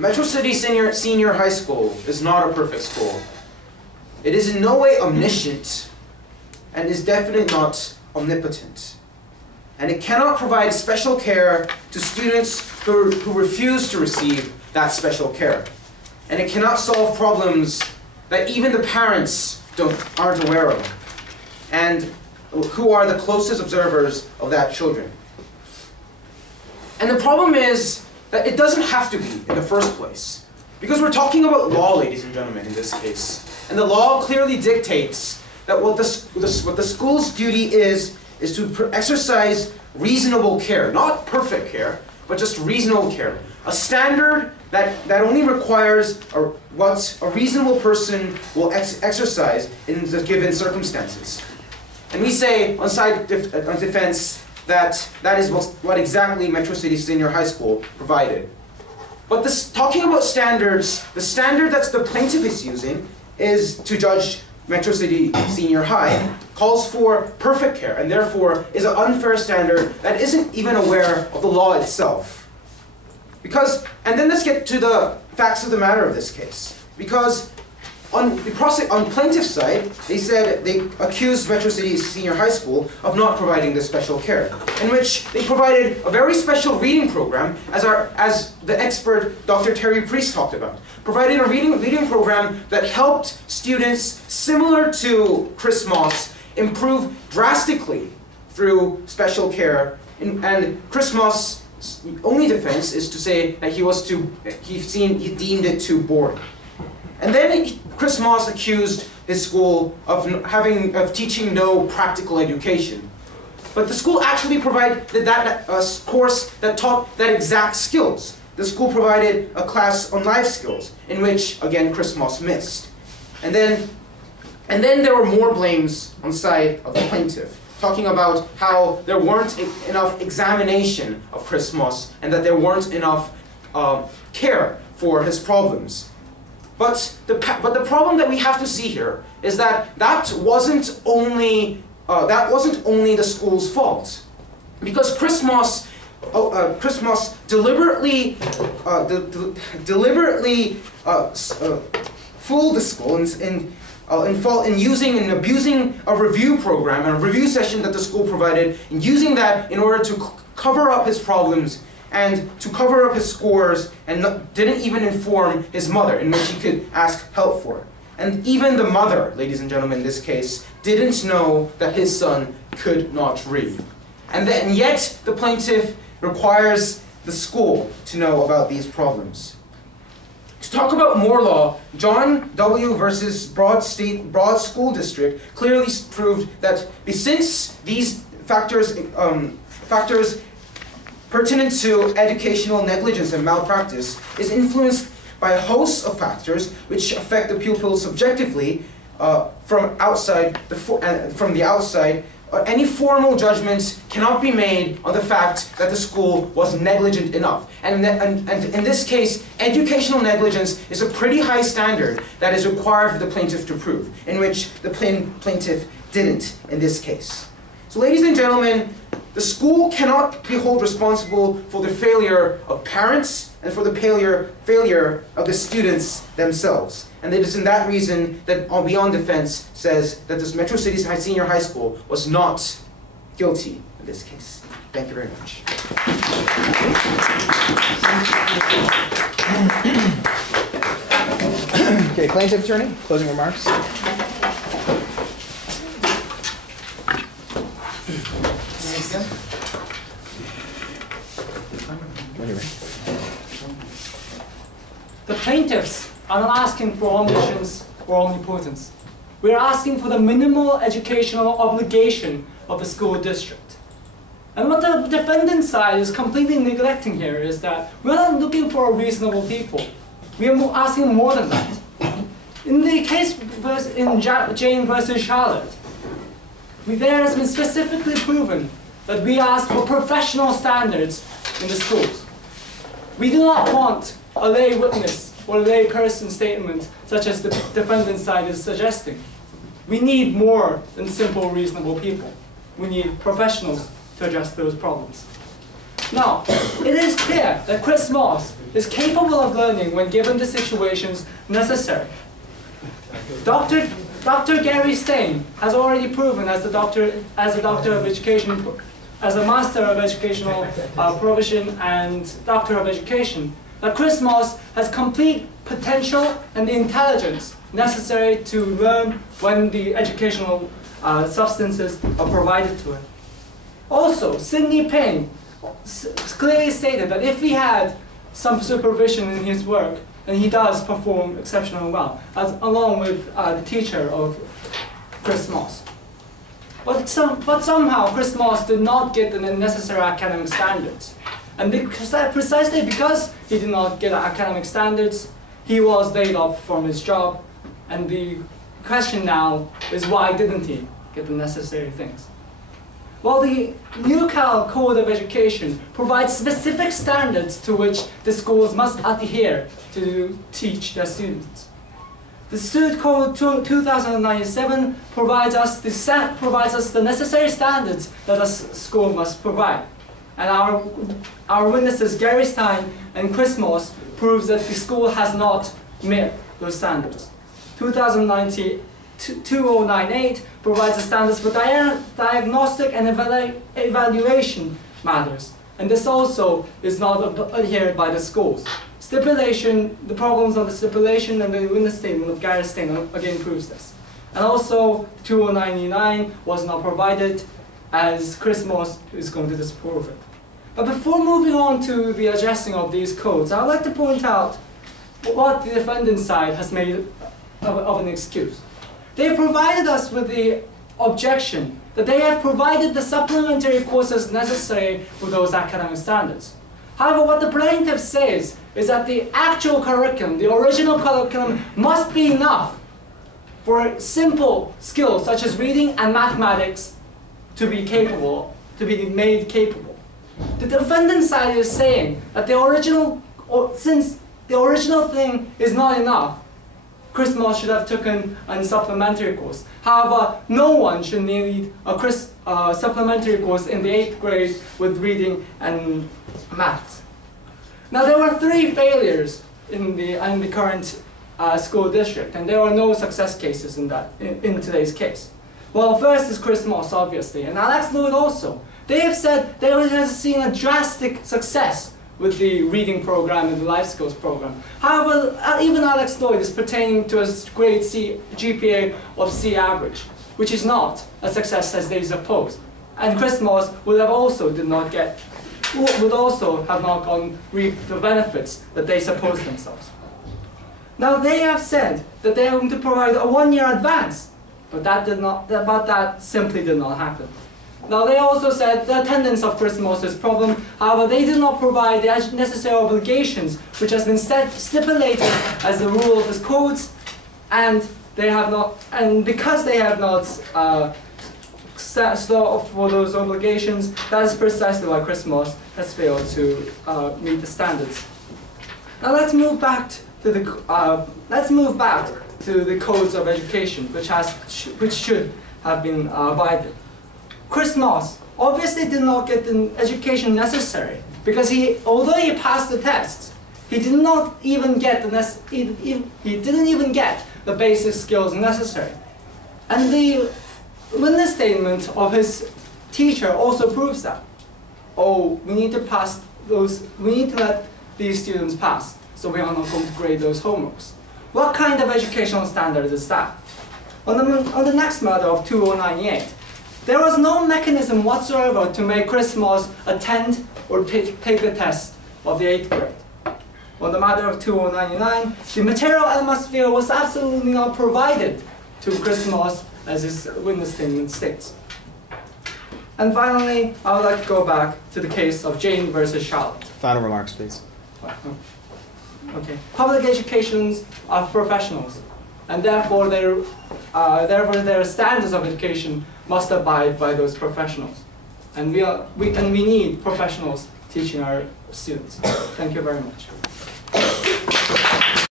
Metro City Senior High School is not a perfect school. It is in no way omniscient and is definitely not omnipotent. And it cannot provide special care to students who refuse to receive that special care. And it cannot solve problems that even the parents aren't aware of, and who are the closest observers of that children. And the problem is that it doesn't have to be in the first place. Because we're talking about law, ladies and gentlemen, in this case. And the law clearly dictates that what the school's duty is to exercise reasonable care. Not perfect care, but just reasonable care. A standard that only requires what a reasonable person will exercise in the given circumstances. And we say on defense that is what exactly Metro City Senior High School provided. But talking about standards, the standard that the plaintiff is using is to judge Metro City Senior High calls for perfect care, and therefore is an unfair standard that isn't even aware of the law itself. And then let's get to the facts of the matter of this case. Because on plaintiff's side, they accused Metro City Senior High School of not providing this special care, in which they provided a very special reading program, as the expert Dr. Terry Priest talked about, providing a reading program that helped students similar to Chris Moss improve drastically through special care. And Chris Moss' only defense is to say that he deemed it too boring. And then Chris Moss accused his school of teaching no practical education. But the school actually provided a course that taught that exact skills. The school provided a class on life skills, in which, again, Chris Moss missed. And then there were more blames on the side of the plaintiff, talking about how there weren't enough examination of Chris Moss and that there weren't enough care for his problems. But the problem that we have to see here is that wasn't only the school's fault, because Chris Moss deliberately fooled the school in using and abusing a review program and a review session that the school provided, and using that in order to cover up his problems and to cover up his scores, and didn't even inform his mother, in which he could ask help for. And even the mother, ladies and gentlemen, in this case, didn't know that his son could not read. And yet the plaintiff requires the school to know about these problems. To talk about more law, John W. versus Broad School District clearly proved that since these factors pertinent to educational negligence and malpractice is influenced by a host of factors which affect the pupil subjectively from the outside, any formal judgment cannot be made on the fact that the school was negligent enough. And in this case, educational negligence is a pretty high standard that is required for the plaintiff to prove, in which the plaintiff didn't in this case. So ladies and gentlemen, the school cannot be held responsible for the failure of parents and for the failure of the students themselves. And it is in that reason that Beyond Defense says that this Metro City Senior High School was not guilty in this case. Thank you very much. Okay, plaintiff attorney, closing remarks. The plaintiffs are not asking for omniscience or omnipotence. We're asking for the minimal educational obligation of the school district. And what the defendant side is completely neglecting here is that we're not looking for reasonable people. We are asking more than that. In the case in Jane versus Charlotte, there has been specifically proven that we ask for professional standards in the schools. We do not want a lay witness or a lay person statement such as the defendant's side is suggesting. We need more than simple, reasonable people. We need professionals to address those problems. Now, it is clear that Chris Moss is capable of learning when given the situations necessary. Dr. Gary Stein has already proven as a doctor of education, as a master of educational provision and doctor of education, that Chris Moss has complete potential and the intelligence necessary to learn when the educational substances are provided to him. Also, Sidney Payne clearly stated that if he had some supervision in his work, and he does perform exceptionally well, along with the teacher of Chris Moss. But somehow Chris Moss did not get the necessary academic standards. And precisely because he did not get academic standards, he was laid off from his job. And the question now is, why didn't he get the necessary things? Well, the New Cal Code of Education provides specific standards to which the schools must adhere to teach their students. The Student Code 2097 provides us the necessary standards that a school must provide. And our witnesses Gary Stein and Chris Moss proves that the school has not met those standards. 2098 provides the standards for diagnostic and evaluation matters. And this also is not adhered by the schools. Stipulation, the problems on the stipulation and the witness statement of Gary Stein again proves this. And also 2099 was not provided, as Chris Moss is going to disprove it. But before moving on to the addressing of these codes, I would like to point out what the defendant's side has made of an excuse. They provided us with the objection that they have provided the supplementary courses necessary for those academic standards. However, what the plaintiff says is that the actual curriculum, the original curriculum, must be enough for simple skills such as reading and mathematics to be made capable. The defendant's side is saying that since the original thing is not enough, Chris Moss should have taken a supplementary course. However, no one should need a supplementary course in the 8th grade with reading and maths. Now, there were 3 failures in the current school district, and there are no success cases in today's case. Well, first is Chris Moss, obviously, and Alex Lloyd also. They have said they have seen a drastic success with the reading program and the life skills program. However, even Alex Lloyd is pertaining to a grade C GPA of C average, which is not a success as they suppose. And Chris Moss would also have not reap the benefits that they suppose themselves. Now, they have said that they are going to provide a 1-year advance, but that simply did not happen. Now, they also said the attendance of Chris Moss is a problem. However, they did not provide the necessary obligations, which has been stipulated as the rule of the codes, and because they have not for those obligations, that is precisely why Chris Moss has failed to meet the standards. Now, let's move back to the codes of education, which should have been abided. Chris Moss obviously did not get the education necessary because although he passed the tests, he did not even get the basic skills necessary. And the witness statement of his teacher also proves that. Oh, we need to let these students pass, so we are not going to grade those homeworks. What kind of educational standard is that? On the next matter of 2098, there was no mechanism whatsoever to make Chris Moss attend or take the test of the 8th grade. On the matter of 2099, the material atmosphere was absolutely not provided to Chris Moss, as his witness statement states. And finally, I would like to go back to the case of Jane versus Charlotte. Final remarks, please. Okay. Public educations are professionals, and therefore their standards of education must abide by those professionals. And we need professionals teaching our students. Thank you very much.